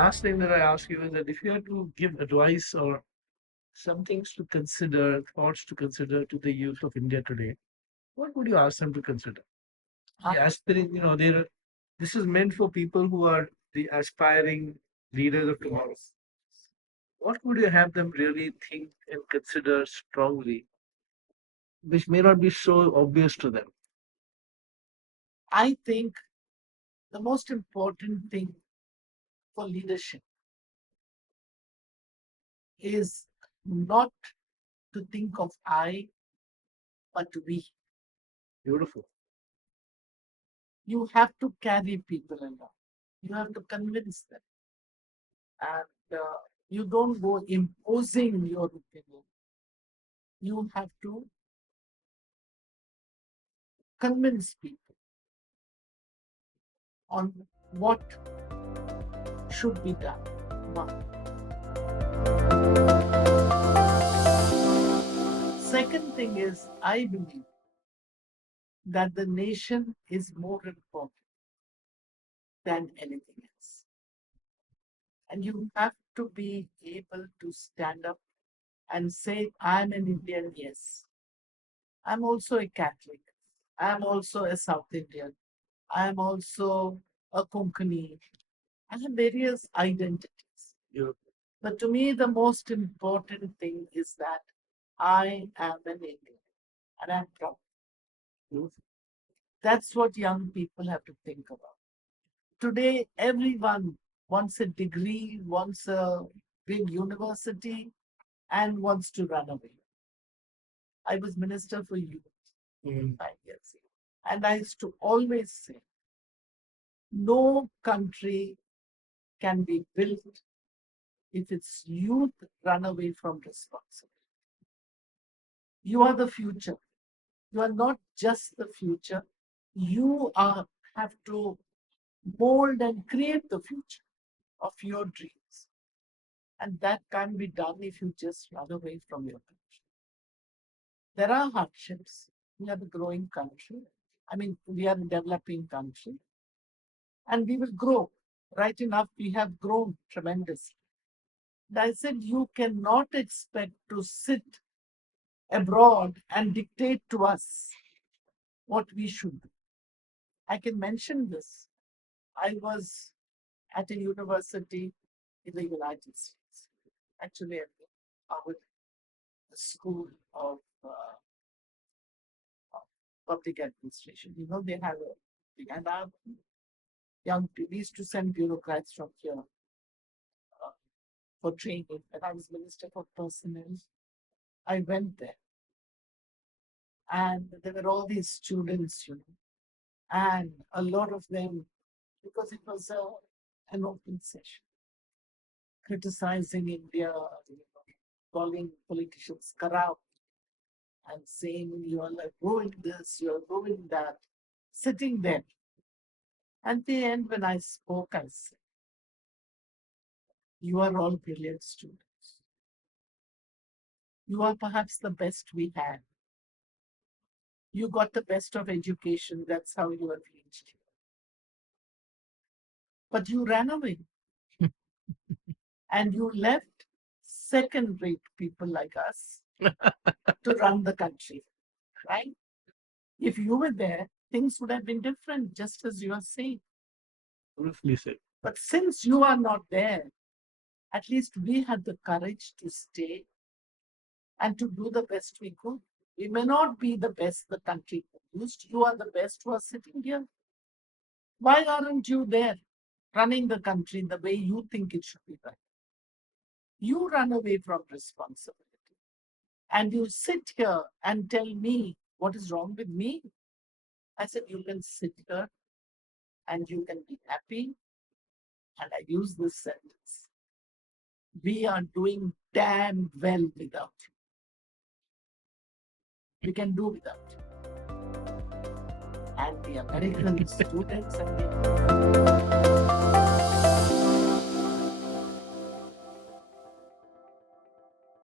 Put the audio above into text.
last thing that I ask you is that if you had to give advice or some things to consider, thoughts to consider to the youth of India today, what would you ask them to consider? The aspiring, this is meant for people who are the aspiring leaders of tomorrow. What would you have them really think and consider strongly, which may not be so obvious to them? I think the most important thing for leadership is not to think of I, but to we. Beautiful. You have to carry people along. You have to convince them. And you don't go imposing your opinion. You have to convince people on what should be done. One. Second thing is, I believe that the nation is more important than anything else. And you have to be able to stand up and say, I'm an Indian, yes. I'm also a Catholic. I'm also a South Indian. I'm also a Konkani. I have various identities. Beautiful. But to me, the most important thing is that I am an Indian and I'm proud. Beautiful. That's what young people have to think about. Today, everyone wants a degree, wants a big university, and wants to run away. I was Minister for Youth 5 years ago. And I used to always say, no country can be built if its youth run away from responsibility. You are the future. You are not just the future. You have to mold and create the future of your dreams. And that can't be done if you just run away from your country. There are hardships. We are the growing country. I mean, we are a developing country. And we will grow. Right enough, we have grown tremendously. And I said, you cannot expect to sit abroad and dictate to us what we should do. I can mention this. I was at a university in the United States, actually at the Harvard School of Public Administration. You know, they have and our young people used to send bureaucrats from here for training. When I was Minister for Personnel, I went there. And there were all these students, and a lot of them, because it was an open session, criticizing India, calling politicians corrupt, and saying you are like doing this, you are doing that, sitting there. At the end, when I spoke, I said, you are all brilliant students. You are perhaps the best we had. You got the best of education. That's how you have reached here. But you ran away. And you left second-rate people like us to run the country, right? If you were there, things would have been different, just as you are saying. Beautifully said. But since you are not there, at least we had the courage to stay and to do the best we could. We may not be the best the country produced. You are the best who are sitting here. Why aren't you there running the country the way you think it should be run? You run away from responsibility. And you sit here and tell me what is wrong with me. I said, you can sit here and you can be happy. And I use this sentence. We are doing damn well without you. We can do without you. And the American students and the